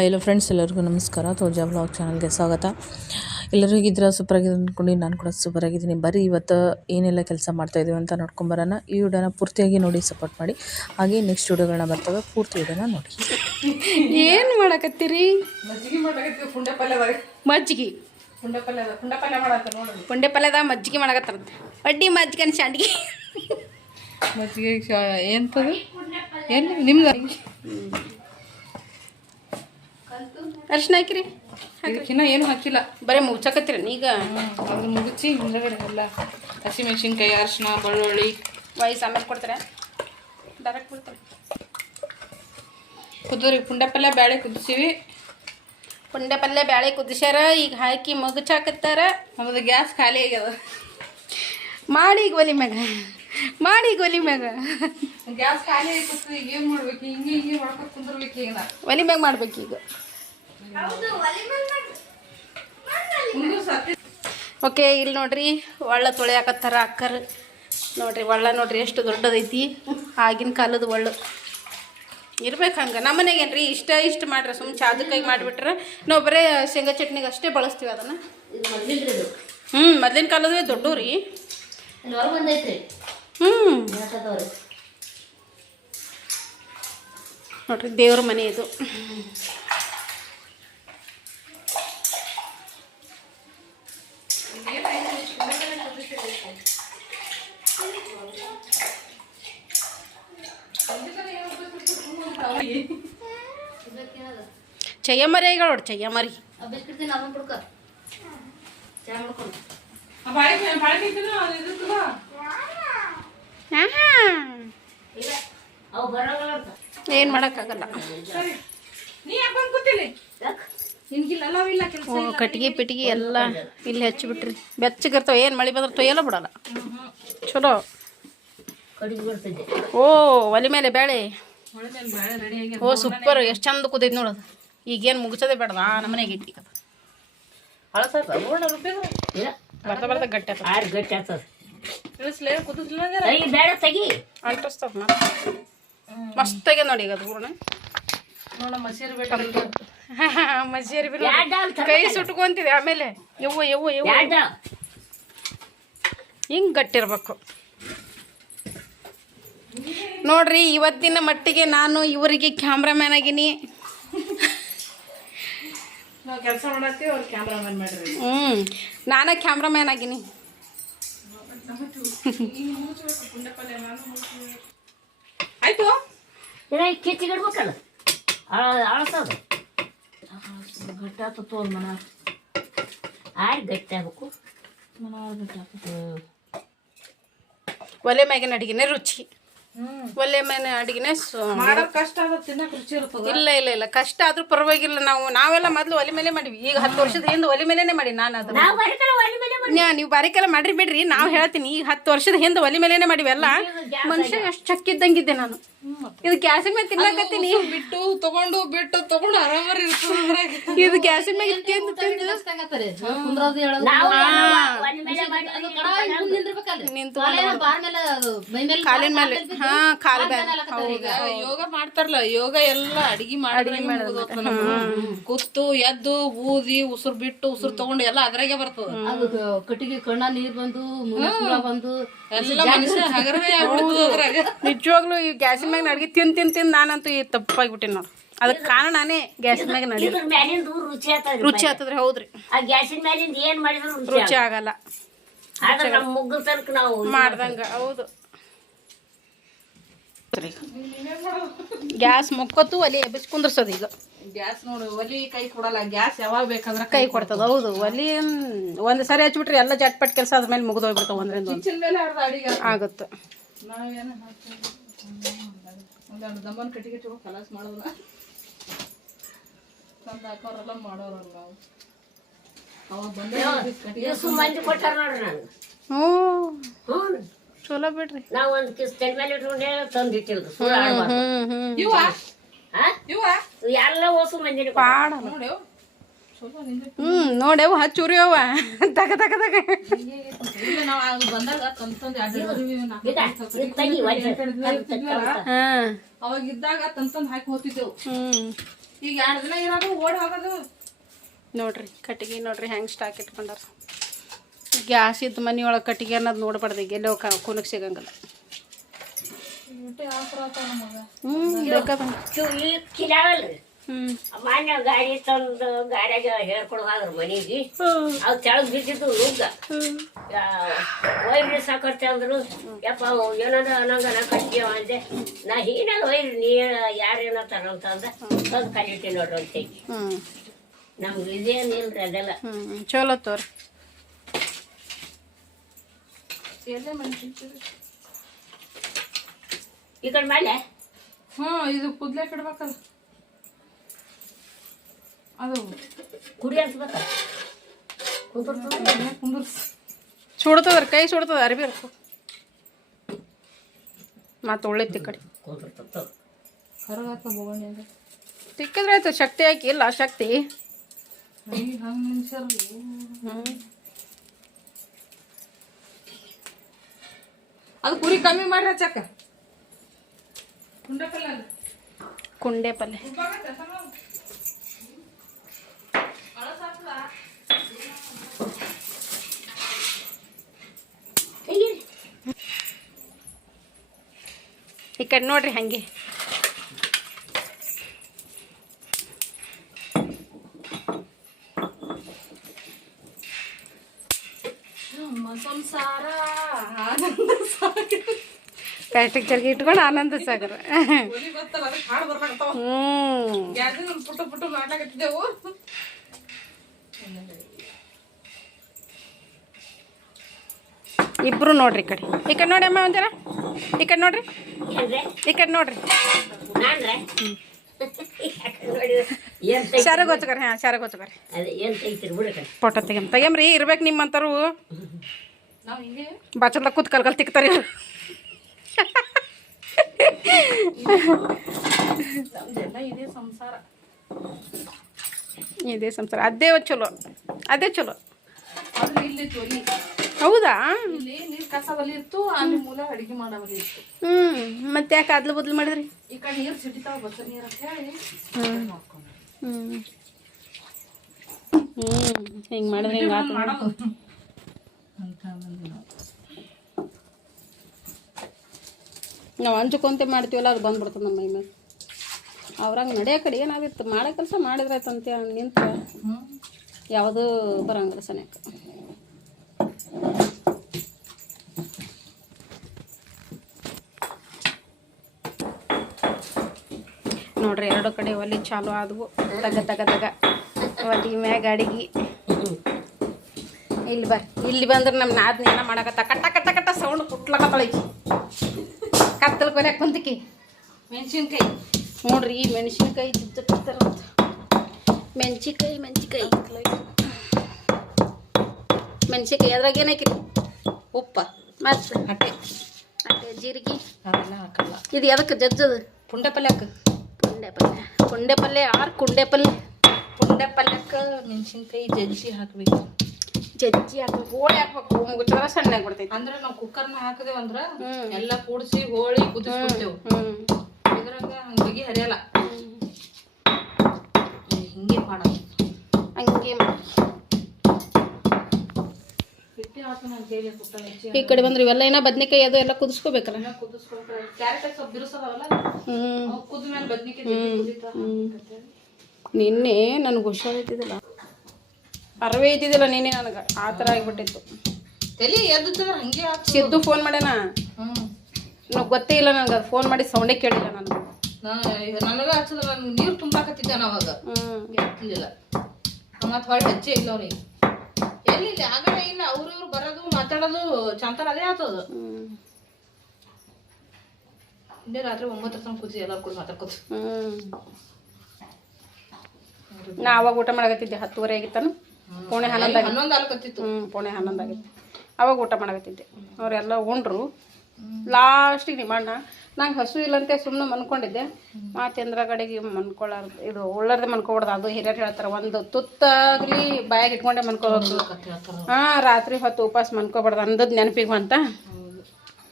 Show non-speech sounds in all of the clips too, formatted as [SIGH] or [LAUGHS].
ಎಲ್ಲ ಫ್ರೆಂಡ್ಸ್ ಎಲ್ಲರಿಗೂ ನಮಸ್ಕಾರ. ತೋಜಾ ವ್ಲಾಗ್ ಚಾನಲ್ಗೆ ಸ್ವಾಗತ. ಎಲ್ಲರೂ ಇದ್ರ ಸೂಪರ್ ಆಗಿದೆ ಅಂದ್ಕೊಂಡು ನಾನು ಕೂಡ ಸೂಪರ್ ಆಗಿದ್ದೀನಿ ಬರೀ ಇವತ್ತು ಏನೆಲ್ಲ ಕೆಲಸ ಮಾಡ್ತಾ ಇದೀವಿ ಅಂತ ನೋಡ್ಕೊಂಬರೋಣ ಈ ವಿಡಿಯೋನ ಪೂರ್ತಿಯಾಗಿ ನೋಡಿ ಸಪೋರ್ಟ್ ಮಾಡಿ. ಹಾಗೆ ನೆಕ್ಸ್ಟ್ ವಿಡಿಯೋಗಳನ್ನ ಬರ್ತವೆ ಪೂರ್ತಿ ವಿಡಿಯೋನ ನೋಡಿ. ಏನು ಮಾಡಕತ್ತೀರಿ? ಮಜ್ಜಿಗೆ ಮಾಡಕತ್ತೀವಿ ಪುಂಡೆ ಪಲ್ಯದ ಮಜ್ಜಿಗೆ. ಮಾಡಕತ್ತಾರ. ಅಡ್ಡಿ ಮಜ್ಜಿಗೆ ಶಾಂಡಿಗೆ. ಮಜ್ಜಿಗೆ ಏನು ನಿಮ್ದು? ಅರ್ಶಿನ ಹಾಕಿರಿ. ಇದಕ್ಕಿನ್ನ ಏನು ಹಾಕಿಲ್ಲ. ಬರೀ ಮುಚ್ಚಕತ್ತೀರ ಈಗ ಅದು ಮುಗಿಸಿ ಹಿಂದಗಡೆ ಎಲ್ಲ ಹಸಿಮೆಣಸಿನ್ಕಾಯಿ ಅರಿಶಿನ ಬೆಳ್ಳುಳ್ಳಿ. ವಯಸ್ಸು ಆಮೇಲೆ ಕೊಡ್ತಾರೆ? ಡೈರೆಕ್ಟ್ ಕೊಡ್ತಾರೆ ಕುದ್ರಿ ಪುಂಡೆ ಪಲ್ಯ ಬ್ಯಾಳೆ ಕುದಿಸಿವಿ. ಪುಂಡೆ ಪಲ್ಯ ಬ್ಯಾಳೆ ಕುದಿಸ್ಯಾರ ಈಗ ಹಾಕಿ ಮಗುಚಾಕತ್ತಾರ. ನಮ್ಮದು ಗ್ಯಾಸ್ ಖಾಲಿ ಆಗ್ಯದ. ಮಾಡಿ ಈಗ ಒಲಿ ಮ್ಯಾಗ. ಮಾಡಿ ಈಗ ಒಲಿ ಮ್ಯಾಗ. ಗ್ಯಾಸ್ ಖಾಲಿ ಆಯ್ತು ಈಗ ಏನು ಮಾಡ್ಬೇಕು? ಹಿಂಗೆ ಹಿಂಗೆ ಮಾಡ್ಕೊಂಡು ಕುಂದಿರ್ಬೇಕು ಈಗ ಒಲಿ ಮ್ಯಾಗ ಮಾಡ್ಬೇಕು ಈಗ. ಓಕೆ ಇಲ್ಲಿ ನೋಡ್ರಿ ಒಳ್ಳ ತೊಳೆಯಾಕತ್ತಾರ ಅಕ್ಕರ್. ನೋಡ್ರಿ ಒಳ್ಳ ನೋಡ್ರಿ ಎಷ್ಟು ದೊಡ್ಡದೈತಿ. ಆಗಿನ ಕಾಲದ ಒಳ್ಳ. ಇರ್ಬೇಕು ಹಂಗೆ. ನಮ್ಮ ಮನೆಗೇನ್ರಿ ಇಷ್ಟ ಇಷ್ಟ ಮಾಡ್ರಿ ಸುಮ್ಮನೆ ಚಾದಕ್ಕಾಗಿ ಮಾಡಿಬಿಟ್ರೆ. ನಾವು ಬರೇ ಶೇಂಗಾ ಚಟ್ನಿಗೆ ಅಷ್ಟೇ ಬಳಸ್ತೀವಿ ಅದನ್ನು. ಹ್ಞೂ ಮೊದ್ಲಿನ ಕಾಲದವೇ ದೊಡ್ಡ ರೀ ಹ್ಞೂ ನೋಡ್ರಿ ದೇವ್ರ ಮನೆ ಇದು. ಚಯ್ಯಮರಿ ಈಗ ನೋಡಿ ಚಯ್ಯಮರಿ ಏನ್ ಮಾಡಕ್ಕಾಗಲ್ಲ. ಕಟ್ಗೆ ಪಿಟ್ಗಿ ಎಲ್ಲ ಇಲ್ಲಿ ಹಚ್ಚಿಬಿಟ್ರಿ. ಬೆಚ್ಚಗಿರ್ತಾವೆ ಏನು ಮಳೆ ಬಂದ್ರೆ ತೊಯ್ಯಲ್ಲ ಬಿಡಲ್ಲ. ಚಲೋ. ಓ ಒಲೆ ಮೇಲೆ ಬೇಳೆ ಓ ಸೂಪರ್ ಎಷ್ಟು ಚಂದ ಕೂತೈತಿ ನೋಡೋದು ಈಗೇನು ಮುಗಿಸೋದೇ ಬೇಡ ಆ ನಮ್ಮನೆಗೆ ಐತಿ ಬರ್ತಾ ಬರ್ತಾ ಗಟ್ಟಿ ಆಗ್ತದೆ ಆರು ಗಟ್ಟಿ ಆಗ್ತದ ಇಳಿಸ್ಲೇ ಕುದಿಸ್ಲ ತೆಗಿ ಬೇಡ ತೆಗಿ. ಅಂಟಿಸ್ತದ ಮಸ್ತಾಗೆ ನೋಡಿ ಈಗ ಅದು ಹೂರ್ಣ. ನೋಡ ಮಸೀರ್ [LAUGHS] ಕೈ ಸುಟ್ಕೊಂತಿದೆ ಆಮೇಲೆ ಯವ್ವ ಯವ್ವ ಯವ್ವ. ಹಿಂಗೆ ಗಟ್ಟಿರ್ಬೇಕು. ನೋಡ್ರಿ ಇವತ್ತಿನ ಮಟ್ಟಿಗೆ ನಾನು ಇವರಿಗೆ ಕ್ಯಾಮ್ರಾಮ್ಯಾನ್ ಆಗೀನಿ. ನಾವು ಕೆಲಸ ಮಾಡತ್ತೀವಿ ಅವ್ರು ಕ್ಯಾಮ್ರಾಮನ್ ಮಾಡ್ರಿ. ಹ್ಞೂ ನಾನೇ ಕ್ಯಾಮ್ರಾಮ್ಯಾನ್ ಆಗೀನಿ. ಆಯ್ತು. ಇದ ಕಿಚ್ಚಿಗಿಡ್ಬೇಕಲ್ಲ ಅಳಸೋದು ಗಟ್ಟಿ ಆಗ್ತದ ತೋಲ್ ಮನ ಆರು ಗಟ್ಟಿ ಆಗ್ಬೇಕು. ಹ್ಮ್. ಒಲೆ ಮ್ಯಾಗಿನ ಅಡಿಗೆನೆ ರುಚಿ. ಒಲೆ ಮೇಲೆ ಅಡಿಗೆನೆ ಮಾಡೋದ್ ಕಷ್ಟ ಅದ ತಿನ್ನಕ್ ರುಚಿ ಇರ್ತದ ಇಲ್ಲ ಇಲ್ಲ ಇಲ್ಲ. ಕಷ್ಟ ಆದ್ರೂ ಪರವಾಗಿಲ್ಲ. ನಾವು ನಾವೆಲ್ಲ ಮೊದ್ಲು ಒಲೆ ಮೇಲೆ ಮಾಡಿವಿ. ಈಗ ಹತ್ತು ವರ್ಷದ ಹಿಂದೆ ಒಲೆ ಮೇಲೇನೆ ಮಾಡಿ ನಾನು ಅದು ನಾವ್ ಬರೀತಾರ ಒಲಿ ಮೇಲೆ ಮಾಡಿ ನ್ಯಾ, ನೀವು ಬಾರಿಕೆಲ್ಲ ಮಾಡ್ರಿ ಬಿಡ್ರಿ. ನಾವು ಹೇಳ್ತೀನಿ. ಈಗ ಹತ್ತು ವರ್ಷದ ಹಿಂದೆ ಒಲೆ ಮೇಲೆನೆ ಮಾಡಿವಿ ಎಲ್ಲ ಮನುಷ್ಯ ಎಷ್ಟು ಚಕ್ಕಿದ್ದಂಗಿದ್ದೆ ನಾನು. ಇದು ಗ್ಯಾಸಿನ ಮೇಲೆ ತಿನ್ನಕತ್ತೀನಿ. ಬಿಟ್ಟು ತಗೊಂಡು ಬಿಟ್ಟು ತಗೊಂಡು ಆರಾಮಾರಿ ಇರ್ತದ. ಇದು ಗ್ಯಾಸಿನ ಮೇಲೆ ತಿಂದು ತಿಂದು ಕಾಲಿನ ಮೇಲೆ. ಹಾ ಕಾಲ ಯೋಗ ಮಾಡ್ತಾರಲ್ಲ ಯೋಗ ಎಲ್ಲ ಅಡಿಗೆ ಮಾಡಿ ಕುತ್ತು ಎದ್ದು ಊದಿ ಉಸಿರು ಬಿಟ್ಟು ಉಸಿರು ತಗೊಂಡು ಎಲ್ಲ ಅದ್ರಾಗೆ ಬರ್ತದ. ಅದು ಕಟ್ಟಿಗೆ ಕಣ್ಣ ನೀರ್ ಬಂದು ಬಂದು ಎಲ್ಲ ಮನುಷ್ಯ ಹಗರವೇ ಆಗ್ಬಿಡ್ತದ ಅದ್ರಾಗ. ನಿಜವಾಗ್ಲೂ ಈ ಗ್ಯಾಸಿನ ಮ್ಯಾಗ ನಡ್ಗಿ ತಿನ್ ತಿನ್ ತಿನ್ ನಾನಂತೂ ಈ ತಪ್ಪಾಗ್ಬಿಟ್ಟಿನಿ ನೋಡ್. ಅದಕ್ಕೆ ಕಾರಣನೇ ಗ್ಯಾಸಿನ ಮ್ಯಾಗ ನಡಿ ಇದ್ರ ಮ್ಯಾಲಿಂದ ರುಚಿ ಆತದ್ರಿ ರುಚಿ ಹೌದ್ರಿ. ಆ ಗ್ಯಾಸಿನ ಮ್ಯಾಲಿಂದ ಏನ್ ಮಾಡಿದ್ರು ರುಚಿ ರುಚಿ ಆಗಲ್ಲ. ಆದ್ರೆ ನಮ್ಮ ಮುಗ್ಗಲ್ ತನಕ ನಾವು ಮಾಡ್ದಂಗ ಹೌದು. ಗ್ಯಾಸ್ ಮುಕ್ಕೋತು ಒಲಿ ಎಬ್ಬಿಸಿ ಕುಂದ್ರಸೋದು ಈಗ. ಗ್ಯಾಸ್ ನೋಡು ಒಲಿ ಕೈ ಕೊಡಲ್ಲ ಗ್ಯಾಸ್ ಯಾವಾಗ ಬೇಕಂದ್ರೆ ಕೈ ಕೊಡ್ತದ. ಹೌದು. ಒಲಿ ಒಂದ್ ಸರಿ ಹಚ್ಬಿಟ್ರಿ ಎಲ್ಲ ಜಟ್ಪಟ್ ಕೆಲಸ ಆದ್ಮೇಲೆ ಮುಗಿದು ಹೋಗ್ಬಿಡ್ತಾವ ಒಂದ್ರಿಂದ ಒಂದು. ಆಗುತ್ತೆ. ಒಂದೆರಡು ದಮ್ಮನ್ ಕಟ್ಟಿಗೆ ಚೂರು ಕಲಾಸ್ ಮಾಡೋದನ್ನ ತಂದು ಹಾಕೋರೆಲ್ಲ ಮಾಡೋರಲ್ಲ ನಾವು ಅವಾಗ ಬಂದ ಕಟ್ಟಿಗೆ ಸುಮ್ಮನೆ ಕೊಟ್ಟಾರ ನೋಡ್ರಿ ನಾನು ಹ್ಞೂ ಹ್ಞೂ ಚಲೋ ಬಿಡ್ರಿ. ನಾವು ಒಂದ್ ಕಿಸ್ ತಲೆ ಮೇಲೆ ಇಟ್ಕೊಂಡೆ ತಂದು ಇಟ್ಟಿಲ್ದು ಸುಳ್ಳು ಆಡ್ಬಾರ್ದು. ಇವ ಹಾ? ಇವ ಎಲ್ಲ ಓಸು ಮಂದಿನ ಪಾಡ ನೋಡಿ ಚಲೋ ನಿಂದ ಹ್ಮ್ ನೋಡೆವು ಹಚ್ಚ ಉರಿಯವ ತಗ ತಗ ತಗ. ಇಲ್ಲ ನಾವು ಆಗ ಬಂದಾಗ ತಂದ್ ತಂದ್ ಎರಡು ಇದು ತೆಗಿ ಹಾ. ಅವಾಗ ಇದ್ದಾಗ ಹಾಕಿ ಹೋಗ್ತಿದ್ದೆವು ಹ್ಮ್. ಈಗ ಎರಡು ದಿನ ಇರೋದು ಓಡಿ ಹೋಗೋದು. ನೋಡ್ರಿ ಕಟ್ಟಿಗೆ ನೋಡ್ರಿ ಹೆಂಗ್ ಸ್ಟಾಕ್ ಇಟ್ಕೊಂಡಾರ. ಗ್ಯಾಸ್ ಇದ್ದು ಮನೆಯೊಳಗೆ ಕಟ್ಟಿಗೆ ಅನ್ನೋದು ನೋಡ್ಬಾರ್ದು ಈಗ. ಎಲ್ಲೋ ಕೂನಕ್ಕೆ ಸಿಗಂಗಿಲ್ಲ. ಹ್ಞೂ ಮಾನ್ಯ ಗಾಡಿ ತಂದು ಗಾಡ್ಯಾಗ ಹೇಳ್ಕೊಡ್ದಾದ್ರ ಮನೆಗೆ ಅವು ತೆಳಗ್ ಬಿದ್ದಿದ್ದು ನುಗ್ಗ ವೈರ್ಲಿ ಸಾಕತ್ತೆ ಅಂದ್ರು ಯಪ್ಪ ಅವು ಏನದ ಅನ್ನಂಗ ನಾ ಕಟ್ತೀವ ಅಂದೆ ನಾ ನೀ ತಂದು ನೋಡ್ರಿ ನಮ್ಗೆ ಇದೇನಿಲ್ರಿ ಅದೆಲ್ಲ ಚಲೋ ತೋರಿ. ಈ ಕಡೆ ಮೇಲೆ? ಹ್ಞೂ ಇದು ಕುದ್ಲೆ ಇಡ್ಬೇಕಲ್ಲ ಅದು ಕುಡಿ ಹಾಕ್ಬೇಕ ಕುಂದರ್ಸ್. ಸುಡ್ತದ್ರಿ ಕೈ ಸುಡ್ತದ ಅರ್ಬಿ ಇರ್ತು ಮತ್ತು ಒಳ್ಳೆ ಕಡೆ. ಕರಗಾಕ ತಿಕ್ಕಿದ್ರೆ ಆಯ್ತು ಶಕ್ತಿ ಹಾಕಿ ಇಲ್ಲ ಶಕ್ತಿ. ಹಂಗೆ ನಿಲ್ಸರ್ರಿ ಅದು ಕುರಿ ಕಮ್ಮಿ ಮಾಡ್ರಿ ಚಕ್ಕ ಕುಂಡೆ ಪಲ್ಲೆ ಈ ಕಡೆ ನೋಡ್ರಿ ಹಂಗೆ ಸಂಸಾರ ಆನಂದ ಸಾಗರ ಪ್ಲಾಸ್ಟಿಕ್ ಚರ್ಗಿ ಇಟ್ಕೊಂಡು ಆನಂದ ಸಾಗರ ಹ್ಞೂ ಪುಟ್ಟ ಪುಟ್ಟ ಮಾಡ್ಲಾಕತ್ತಿದ್ದೆವು ಇಬ್ರು ನೋಡ್ರಿ ಈ ಕಡೆ. ಈ ಕಡೆ ನೋಡಿ ಅಮ್ಮ ಒಂಥರ. ಈ ಕಡೆ ನೋಡ್ರಿ. ಈ ಕಡೆ ನೋಡ್ರಿ. ಶಾರಗ್ ಹೊಚ್ಕರಿ ಹಾಂ ಶಾರಗ್ ಹೊಚ್ಕರಿ ಅದೇ ಏನ್ ತೈತಿರಿ? ಬಿಡ್ರಿ ಫೋಟೋ ತೆಗಿಯಮ್ ತೆಗಿಯಮ್ರಿ ಇರ್ಬೇಕು ನಿಮ್ಮಂತಾರು ಬಾಚಲ್ದಾಗ ಕೂತ್ ಕಲ್ಕಲ್ ತಿಕ್ತಾರಿ. ಇದೆ ಸಂಸಾರ. ಇದೇ ಸಂಸಾರ. ಅದೇ ಚಲೋ. ಅದೇ ಚಲೋ. ಹೌದಾ? ಹ್ಞೂ ಮತ್ತೆ ಯಾಕೆ ಅದ್ಲು ಬದ್ಲು ಮಾಡಿದ್ರಿ? ಹ್ಞೂ ಹ್ಞೂ ಹಿಂಗೆ ಮಾಡಿದ್ರೆ ಹಿಂಗೆ ಆತು ಮಾಡೋದು ಅಂತ ಮಂದಿ ನಾವು ಅಂಜುಕೊಂತೆ ಮಾಡ್ತೀವಲ್ಲ, ಅದು ಬಂದ್ಬಿಡ್ತದೆ ನಮ್ಮ ಮೈ ಮೇಲೆ. ಅವ್ರಂಗೆ ನಡೆಯೋ ಕಡೆ ಏನಾಗಿತ್ತು? ಮಾಡೋ ಕೆಲಸ ಮಾಡಿದ್ರಾಯ್ತು ಅಂತ ನಿಂತ. ಯಾವುದೂ ಬರಂಗಿಲ್ಲ ಸನೇಕ ನೋಡ್ರಿ, ಎರಡು ಕಡೆ ಒಲೆ ಚಾಲು ಆದವು. ತಗ ತಗ ತಗ. ಒಲಿ ಮ್ಯಾಗ ಅಡಿಗೆ. ಇಲ್ಲಿ ಬ, ಇಲ್ಲಿ ಬಂದ್ರೆ ನಮ್ಮ ನಾದ್ನ ಏನ ಮಾಡಕತ್ತ? ಕಟ್ಟ ಕಟ್ಟ ಕಟ್ಟ ಸೌಂಡ್ ಕುಟ್ಲಕತ್ತಳ ಕತ್ತಲ ಕೊನೆಗೆ ಕುಂತಿಕಿ ಮೆಣಸಿನ್ಕಾಯಿ. ನೋಡ್ರಿ ಈ ಮೆಣಸಿನ್ಕಾಯಿ ಜಿಜ್ಜಕ್ಕಿರ್ತಾರಂತ ಮೆಣಸಿನ್ಕಾಯಿ ಮೆಣಸಿನ್ಕಾಯಿ. ಮೆಣಸಿನ್ಕಾಯಿ ಅದ್ರಾಗ ಏನಾಕಿ ಉಪ್ಪ. ಮತ್ತೆ ಅಟ್ಟೆ ಅಟ್ಟೆ ಜೀರಿಗೆ. ಅವೆಲ್ಲ ಹಾಕಲ್ಲ. ಇದು ಎದಕ್ಕೆ ಜಜ್ಜದು? ಪುಂಡೆ ಪಲ್ಯಕ್ಕೆ ಪುಂಡೆ ಪಲ್ಯ. ಪುಂಡೆ ಪಲ್ಯ ಆರು ಕುಂಡೆ ಪಲ್ಯ. ಪುಂಡೆ ಪಲ್ಯಕ್ಕೆ ಮೆಣಸಿನ್ಕಾಯಿ ಜಜ್ಜಿ ಹಾಕ್ಬೇಕು. ಜಜ್ಜಿ ಹಾಕ್ಬೇಕು ಹೋಳಿ ಹಾಕ್ಬೇಕು ಮುಗಿದ್ರೆ ಸಣ್ಣ ಆಗ್ಬಿಡ್ತೈತಿ ಅಂದ್ರೆ ನಾವು ಕುಕ್ಕರ್ನ ಹಾಕದೇವ್ ಅಂದ್ರ ಹ್ಮ್. ಎಲ್ಲ ಕೂಡಿಸಿ ಹೋಳಿ ಕುದಿಸ್ಕೊಡ್ತೇವ್ ಇದ್ರಾಗ ಹಂಗಾಗಿ ಹರಿಯಲ್ಲ. ಹಿಂಗೆ ಮಾಡೋದು. ಹಂಗೆ ಈ ಕಡೆ ಬಂದ್ರೆ ಇವೆಲ್ಲ ಏನ ಬದ್ನೆಕಾಯಿ ಅದು ಎಲ್ಲ ಕುದಿಸ್ಕೋಬೇಕಲ್ಲ? ಜಲ್ದಿ ನಿನ್ನೆ ನನಗೆ ಹುಷಾರಿದ್ದಿದ್ದಿಲ್ಲ ಅರವೇ ಇದ್ದಿದ್ದಿಲ್ಲ ನಿನ್ನೆ ನನಗೆ. ಆ ಥರ ಆಗಿಬಿಟ್ಟಿತ್ತು. ತಲೆ ಎದ್ದಿದ್ರೆ ಹಂಗೆ ಆತು. ಸಿದ್ದು ಫೋನ್ ಮಾಡ್ಯಾನ ನನಗೆ ಗೊತ್ತೇ ಇಲ್ಲ ನನಗೆ ಅದು ಫೋನ್ ಮಾಡಿ ಸೌಂಡೇ ಕೇಳಿಲ್ಲ ನನಗೆ. ನಾನು ನನಗೆ ಹಚ್ಚದ ನಾನು ನೀರು ತುಂಬಾಕತ್ತಿದ್ದೆ ನಾನು ಅವಾಗ ಹ್ಞೂ ಎತ್ತಲಿಲ್ಲ ಮತ್ತೆ ಹೊಳ್ಳಿ ಹಚ್ಚೇ ಇಲ್ಲ ಅವ್ರಿಗೆ. ಎಲ್ಲಿ ಇಲ್ಲ ಆಗಲೇ ಇಲ್ಲ. ಅವ್ರು ಇವ್ರು ಬರೋದು ಮಾತಾಡೋದು ಚಂತರ ಅದೇ ಆತದ ಹಿಂದೆ ರಾತ್ರಿ ಒಂಬತ್ತರ ತನಕ ಕೂತಿ ಎಲ್ಲರೂ ಕೂಡ ಮಾತಾಡ್ಕೋತ. ನಾ ಅವಾಗ ಊಟ ಮಾಡಕತ್ತಿದ್ದೆ ಹತ್ತುವರೆ ಆಗಿತ್ತಾನು. ಪೋಣೆ ಹನ್ನೊಂದು ಹನ್ನೊಂದು ಆಲ್ಕತ್ತಿತ್ತು. ಹ್ಞೂ ಪೋಣೆ ಹನ್ನೊಂದು ಆಗಿತ್ತು. ಅವಾಗ ಊಟ ಮಾಡಕತ್ತಿದ್ದೆ. ಅವರೆಲ್ಲ ಉಂಡ್ರು. ಲಾಸ್ಟಿಗೆ ನಿಮ್ಮ ಅಣ್ಣ ನಂಗೆ ಹಸು ಇಲ್ಲಂತೆ ಸುಮ್ಮನೆ ಮನ್ಕೊಂಡಿದ್ದೆ. ಮಾತೇಂದ್ರ ಕಡೆಗೆ ಮನ್ಕೊಳ್ಳಾರ ಇದು ಉಳ್ಳರ್ದೆ ಮನ್ಕೊಬಾರ್ದು. ಅದು ಹಿರಿಯರು ಹೇಳ್ತಾರೆ ಒಂದು ತುತ್ತಾಗ್ಲಿ ಬಾಯಾಗ ಇಟ್ಕೊಂಡೆ ಮನ್ಕೋಬೇಕು. ಹಾಂ ರಾತ್ರಿ ಹೊತ್ತು ಉಪವಾಸ ಮನ್ಕೋಬಾರ್ದು. ಅಂದದ್ದು ನೆನಪಿಗೆ ಅಂತ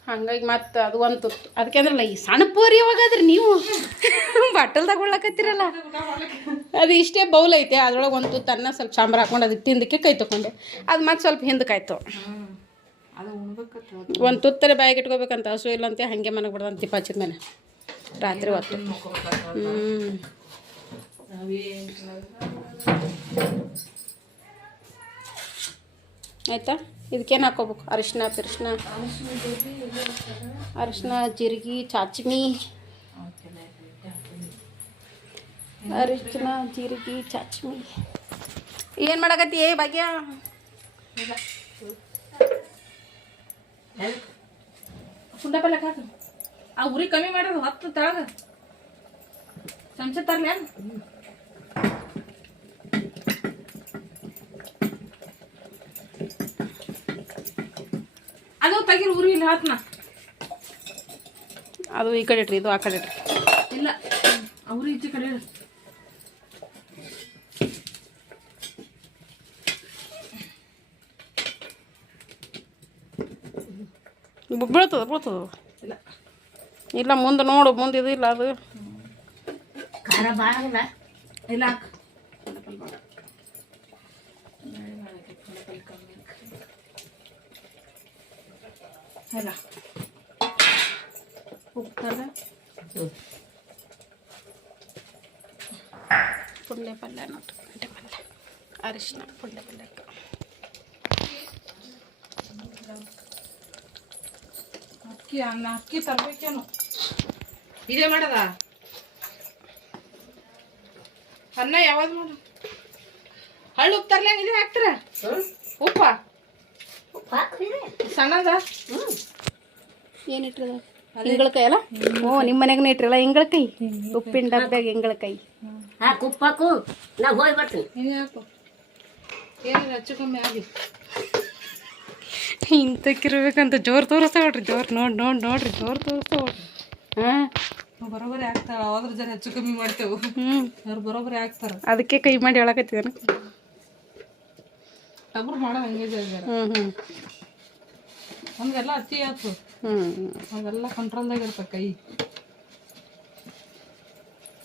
ಹಂಗಾಗಿ ಮತ್ತೆ ಅದು ಒಂದು ತುತ್ತು. ಅದಕ್ಕೆ ಅಂದ್ರಲ್ಲ ಈ ಸಣ್ಣ ಪೋರಿ ಯಾವಾಗಾದ್ರಿ ನೀವು [LAUGHS] ಬಟ್ಟಲ್ ತಗೊಳ್ಳಕತ್ತೀರಲ್ಲ ಅದು ಇಷ್ಟೇ ಬೌಲ್ ಐತೆ, ಅದ್ರೊಳಗೆ ಒಂದು ತುತ್ತನ್ನ ಸ್ವಲ್ಪ ಸಾಂಬಾರು ಹಾಕೊಂಡು ಅದಕ್ಕೆ ತಿಂದಕ್ಕೆ ಕೈ ತಕೊಂಡೆ ಅದು ಮತ್ತೆ ಸ್ವಲ್ಪ ಹಿಂದಕ್ಕಾಯ್ತು ಒಂದು ತುತ್ತರೆ ಬಾಯಿಗೆ ಇಟ್ಕೋಬೇಕಂತ ಹಸು ಇಲ್ಲಂತೆ ಹಾಗೆ ಮನೆಗೆ ಬಿಡ್ದಂತ ತಿಪ್ಪ ಹಚ್ಚಿದ ಮೇಲೆ. ರಾತ್ರಿ ಹೊತ್ತು. ಹ್ಞೂ ಆಯ್ತಾ? ಇದಕ್ಕೇನು ಹಾಕೋಬೇಕು? ಅರಿಶಿನ ಪಿರಿಶಿನ ಅರಿಶಿನ ಜೀರಿಗೆ, ಚಾಚ್ಮಿ. ಅರಿಶಿನ ಜೀರಿಗೆ ಚಾಚ್ಮಿ. ಏನು ಮಾಡಕತ್ತಿ ಏ ಭಾಗ್ಯ? ಪುಂಡ ಪಲ್ಯ ಹಾಕು ಆ ಉರಿ ಕಮ್ಮಿ ಮಾಡೋದು ಹತ್ತು ತಳಗ. ಚಮಚ ತರ್ಲಿ ಅದು ತಗಿರ್ ಉರಿ ಇಲ್ಲಿ ಹಾಕ್ನ ಅದು ಈ ಕಡೆ ಇಟ್ರಿ ಇದು ಆ ಕಡೆ ಇಟ್ರಿ. ಇಲ್ಲ ಅವ್ರಿ ಈಚೆ ಕಡೆ ಬೀಳ್ತದ ಬೀಳ್ತದ? ಇಲ್ಲ. ಇಲ್ಲ ಮುಂದೆ ನೋಡು ಮುಂದೆ ಇದು ಇಲ್ಲ ಅದು. ಖಾರ ಭಾಳ ಅಲ್ಲ ಇಲ್ಲ. ಹಾಕು ಇಲ್ಲ. ಉಪ್ಪು ತರ್ಲೆ? ಪುಂಡೆ ಪಲ್ಯ ನೋಡ್ರಿ ಪುಂಡೆ ಪಲ್ಯ. ಅರಿಶಿನ ಪುಂಡೆ ಪಲ್ಯ ಅಕ್ಕಿ ಅನ್ನ ಅಕ್ಕಿ ತರ್ಬೇಕೇನು. ಇದೇ ಮಾಡದ? ಅನ್ನ ಯಾವಾಗ ಮಾಡ? ಹಳ್ಳು ಉಪ್ಪು ತರ್ಲಂಗ ಇದೇ ಹಾಕ್ತಾರ? ಉಪ್ಪ? ಸಣ್ಣದ? ಏನು ಇಟ್ರದ ಇಂಗಳಕಾಯಿ ಅಲ್ಲ? ಓ ನಿಮ್ಮ ಮನೆಗೂ ಇಟ್ರಲ್ಲ ಇಂಗಳಕಾಯಿ ಉಪ್ಪಿನ ಡಬ್ಬದಾಗ ಇಂಗಳಕಾಯಿ ಹಾಕು ಉಪ್ಪು ಹಾಕು. ನಾ ಹೋಗಿ ಬರ್ತೀನಿ. ನೀನು ಹಾಕು. ಏನು ಹೆಚ್ಚು ಕಮ್ಮಿ ಆಗಿ ಇಂತಕ್ಕಿರ್ಬೇಕಂತ ಜೋರು ತೋರಿಸ್ತಾ ನೋಡ್ರಿ ಜೋರು ನೋಡಿ ನೋಡಿ ನೋಡ್ರಿ ಜೋರು ತೋರಿಸ್ತಾ ನೋಡ್ರಿ ಹಾಂ? ಬರೋಬರಿ ಆಗ್ತಾರ ಅವಾದ್ರ ಜನ ಹೆಚ್ಚು ಕಮ್ಮಿ ಮಾಡ್ತೇವೆ. ಹ್ಞೂ ಅವ್ರು ಬರೋಬರಿ ಆಗ್ತಾರ. ಅದಕ್ಕೆ ಕೈ ಮಾಡಿ ಹೇಳಕತ್ತಿದ್ದೇನೆ ಟಬ್ರು ಮಾಡೋ ಹಂಗೆ ಹ್ಞೂ ಹ್ಞೂ ನಮಗೆಲ್ಲ ಅತಿ ಆಯ್ತು ಹ್ಞೂ ಅವೆಲ್ಲ ಕಂಟ್ರೋಲ್ದಾಗ ಇರ್ತ ಕೈ.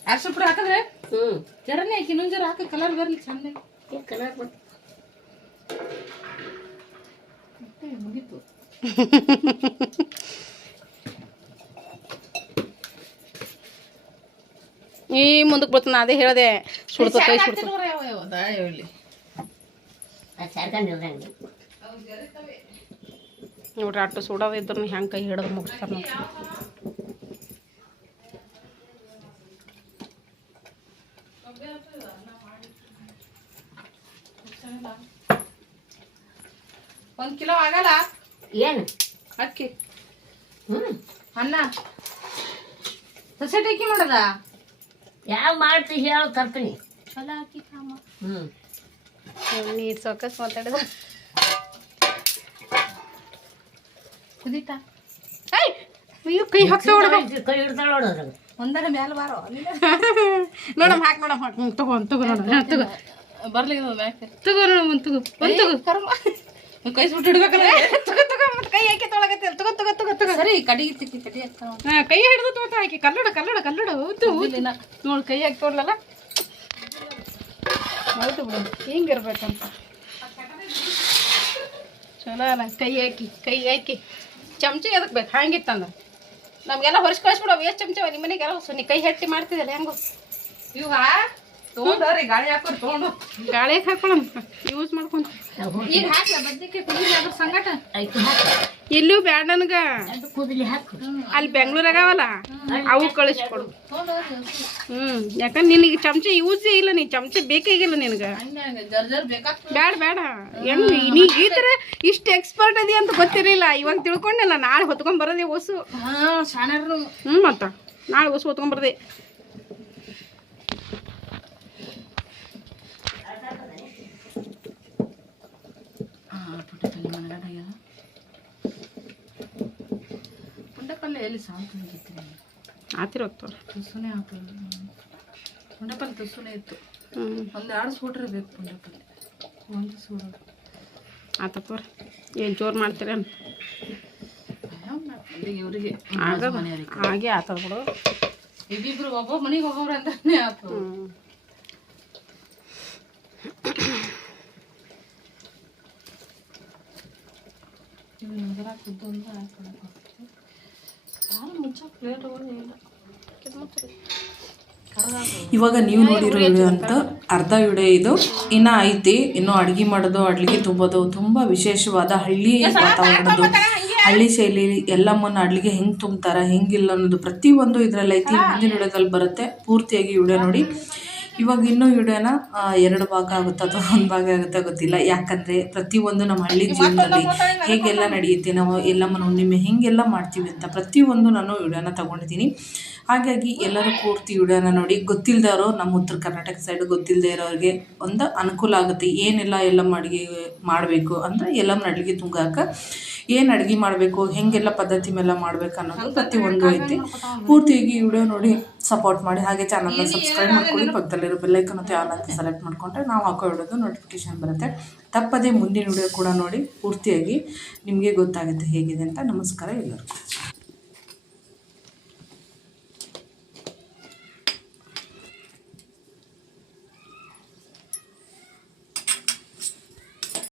ಅಷ್ಟು ಪುಡಿ ಹಾಕಿದ್ರೆ? ಹ್ಞೂ ಜರನೇ ಹಾಕಿ ಇನ್ನೊಂದು ಜರ ಹಾಕಿ ಕಲರ್ ಬರಲಿ ಚಂದ. ಕಲರ್ ಬಂತು ಮುಗೀತು ಈ ಮುಂದಕ್ಕೆ ಬರ್ತಾನೆ ಅದೇ ಹೇಳಿದೆ. ಸುಡ್ತ ಕೈ ಸುಡ್ತ ನೋಡ್ರಿ ಅಟ್ಟು ಸುಡೋದು ಇದ್ರು ಹೆಂಗೆ ಕೈ ಹಿಡಿದು ಮುಗಿಸ್ತಾರೆ ನೋಡಿ ಒಂದು ಕಿಲೋ ಆಗಲ್ಲ? ಏನು? ಅಕ್ಕಿ. ಹ್ಞೂ ಅನ್ನ. ಸೊಸೈಟಿ ಅಕ್ಕಿ ಮಾಡೋದ? ಯಾವ ಮಾಡ್ತಿ ಹೇಳು ತರ್ತೀನಿ. ಚಲೋ ಕಾಮ. ಹ್ಞೂ ನೀರು ಸೊಕ್ಕಸ್ ಮಾತಾಡಿದ ಕುದೀತಾ? ಏಯ್ ಅಯ್ಯೋ ಕೈ ಹಾಕ್ತಾ ನೋಡು ಕೈ ಹಿಡ್ತಾಳೆ ನೋಡು ಒಂದರ ಮ್ಯಾಲ ಬಾರೋ. ನೋಡಮ್ ಹಾಕಿ ನೋಡಮ್ ಹಾಕಿ. ತಗೋ ತಗೋ ನೋಡ. ತಗೋ. ಬರ್ಲಿ ತಗೋ ನೋಡು ಒಂದು ತಗೋ. ಒಂದು ತಗೋ. ಕರ್ಮ. ಕೈ ಸುಟ್ಟು ಇಡ್ಬೇಕಲ್ಲ ತಗೋ ತಗೋ ಮತ್ತೆ ಕೈ ಹಾಕಿ ತೊಳಗತ್ತೆ ತಗೋ ತಗೋ ತಗೋ ತಗೋ. ಸರಿ ಕಡಿಗೆ ತಿಕ್ಕಿ ಕಡಿ ಹಾ ಕೈ ಹಿಡಿದು ತೋತ ಹಾಕಿ. ಕಲ್ಲಡ ಕಲ್ಲಡ ಕಲ್ಲಡ. ಹೌದು ನೋಡಿ ಕೈ ಹಾಕಿ ತೊಗೊಳ್ಳಲ್ಲ ಹೌದು ಬಿಡು. ಹಿಂಗಿರ್ಬೇಕಂತ. ಚಲೋ ಅಲ್ಲ ಕೈ ಹಾಕಿ ಕೈ ಹಾಕಿ. ಚಮಚ ಎದಕ್ ಬೇಕು? ಹಂಗಿತ್ತಂದ್ರೆ ನಮಗೆಲ್ಲ ಹೊರಸ್ ಕಳಿಸ್ಬಿಡು ಎಷ್ಟು ಚಮಚ ನಿಮ್ಮ ಮನೆಗೆಲ್ಲ ಸುನಿ ಕೈ ಹೆಟ್ಟಿ ಮಾಡ್ತಿದ್ದಲ್ಲ ಹೆಂಗು? ಇವ ತಗೊಂಡ್ರಿ ಗಾಳಿ ತಗೊಂಡು ಹಾಕೊಳ್ಳೋಣ ಯೂಸ್ ಮಾಡ್ಕೊಂತ ಈಗ ಹಾಕ್ಲ ಬದ್ನಿಕಾಯಿ ಕುದಿಲಿ ಅದ್ರ ಸಂಗಟ? ಆಯ್ತು ಹಾಕು. ಎಲ್ಲೂ ಬ್ಯಾಡ ನನಗ ಅಲ್ಲಿ ಬೆಂಗ್ಳೂರಾಗವಲ್ಲ ಅವು ಕಳಿಸ್ಕೊಡು. ಹ್ಮ್. ಯಾಕಂದ್ರೆ ನಿನಗೆ ಚಮಚ ಯೂಸೇ ಇಲ್ಲ ನೀ ಚಮಚ ಬೇಕಾಗಿಲ್ಲ ನಿನಗ. ಬ್ಯಾಡ ಬೇಡ ಹೆಂಗ್ ನೀ ಈ ತರ ಇಷ್ಟು ಎಕ್ಸ್ಪರ್ಟ್ ಅದಿ ಅಂತ ಗೊತ್ತಿರಲಿಲ್ಲ. ಇವಾಗ ತಿಳ್ಕೊಂಡಿಲ್ಲ ನಾಳೆ ಹೊತ್ಕೊಂಡ್ ಬರೋದೇ ಹೊಸು. ಹ್ಮ್ ಮತ್ತ. ನಾಳೆ ಹೊಸು ಹೊತ್ಕೊಂಡ್ ಬರೋದೆ. ಪುಟ್ಟಪಲ್ಲೆ ಮನಗಡ ಪುಂಡಪಲ್ಲೆ ಎಲ್ಲಿ ಸಾಂತ ಹೋಗಿತ್ರಿ ಆತಿರ ಹೋಗ್ತಾರ ತುಸುನೇ ಹಾಕಲ್ಲ ಪುಂಡಪಲ್ಲೆ ತುಸುನೇ ಇತ್ತು. ಒಂದು ಎರಡು ಸೂಟ್ರೆ ಬೇಕು ಪುಂಡಪಲ್ಲೆ. ಒಂದು ಸೂಡು ಆತ ತೋರ ಏನು ಜೋರು ಮಾಡ್ತೀರೇನು ಇವರಿಗೆ. ಹಾಗೆ ಆತದ ಬಿಡು. ಇಬ್ಬಿಬ್ರು ಒಬ್ಬ ಮನೆಗೆ ಒಬ್ಬೊಬ್ರು ಅಂತಾನೆ ಆತು ಇವಾಗ ನೀವು ನೋಡಿರೋದು ಅಂತ ಅರ್ಧ ವಿಡಿಯೋ ಇದು. ಇನ್ನ ಐತಿ. ಇನ್ನು ಅಡುಗೆ ಮಾಡೋದು ಅಡ್ಲಿಗೆ ತುಂಬೋದು ತುಂಬಾ ವಿಶೇಷವಾದ ಹಳ್ಳಿ ವಾತಾವರಣದ್ದು. ಹಳ್ಳಿ ಶೈಲಿ ಎಲ್ಲಮ್ಮನ ಅಡ್ಲಿಗೆ ಹೆಂಗ್ ತುಂಬತಾರ ಹೆಂಗಿಲ್ಲ ಅನ್ನೋದು ಪ್ರತಿ ಒಂದು ಇದ್ರಲ್ಲಿ ಐತಿ. ಮುಂದಿನ ವಿಡಿಯೋದಲ್ಲಿ ಬರುತ್ತೆ. ಪೂರ್ತಿಯಾಗಿ ವಿಡಿಯೋ ನೋಡಿ. ಇವಾಗ ಇನ್ನೂ ವಿಡಿಯೋನ ಎರಡು ಭಾಗ ಆಗುತ್ತಾ ಅಥವಾ ಒಂದು ಭಾಗ ಆಗುತ್ತಾ ಗೊತ್ತಿಲ್ಲ. ಯಾಕಂದ್ರೆ ಪ್ರತಿಯೊಂದು ನಮ್ಮ ಹಳ್ಳಿ ಜೀವನದಲ್ಲಿ ಹೇಗೆಲ್ಲ ನಡೆಯುತ್ತೆ ನಾವು ಎಲ್ಲಮ್ಮನ ಹುಣ್ಣಿಮೆ ಹೇಗೆಲ್ಲ ಮಾಡ್ತೀವಿ ಅಂತ ಪ್ರತಿಯೊಂದು ನಾನು ವಿಡಿಯೋನ ತಗೊಂಡಿದ್ದೀನಿ. ಹಾಗಾಗಿ ಎಲ್ಲರೂ ಪೂರ್ತಿ ವಿಡಿಯೋನ ನೋಡಿ. ಗೊತ್ತಿಲ್ಲದವರು ನಮ್ಮ ಉತ್ತರ ಕರ್ನಾಟಕ ಸೈಡ್ ಗೊತ್ತಿಲ್ಲದೆ ಇರೋರಿಗೆ ಒಂದು ಅನುಕೂಲ ಆಗುತ್ತೆ. ಏನೆಲ್ಲ ಎಲ್ಲಮ್ಮ ಅಡುಗೆ ಮಾಡಬೇಕು ಅಂದರೆ ಎಲ್ಲಮ್ಮನ ಅಡುಗೆ ತುಂಗಾಕ ಏನು ಅಡುಗೆ ಮಾಡಬೇಕು ಹೆಂಗೆಲ್ಲ ಪದ್ಧತಿ ಮೇಲೆ ಮಾಡ್ಬೇಕು ಅನ್ನೋದು ಪ್ರತಿಯೊಂದು ಐತಿ. ಪೂರ್ತಿಯಾಗಿ ಈ ವಿಡಿಯೋ ನೋಡಿ ಸಪೋರ್ಟ್ ಮಾಡಿ ಹಾಗೆ ಚಾನಲ್ನ ಸಬ್ಸ್ಕ್ರೈಬ್ ಮಾಡ್ಕೊಳ್ಳಿ. ಪಕ್ಕದಲ್ಲಿರೋ ಬೆಲ್ಲೈಕನ್ ಮತ್ತು ಆಲ್ ಅಂತ ಸೆಲೆಕ್ಟ್ ಮಾಡ್ಕೊಂಡ್ರೆ ನಾವು ಹಾಕೋ ಇಡೋದು ನೋಟಿಫಿಕೇಶನ್ ಬರುತ್ತೆ. ತಪ್ಪದೇ ಮುಂದಿನ ವಿಡಿಯೋ ಕೂಡ ನೋಡಿ ಪೂರ್ತಿಯಾಗಿ ನಿಮಗೆ ಗೊತ್ತಾಗುತ್ತೆ ಹೇಗಿದೆ ಅಂತ ನಮಸ್ಕಾರ ಎಲ್ಲರಿಗೂ.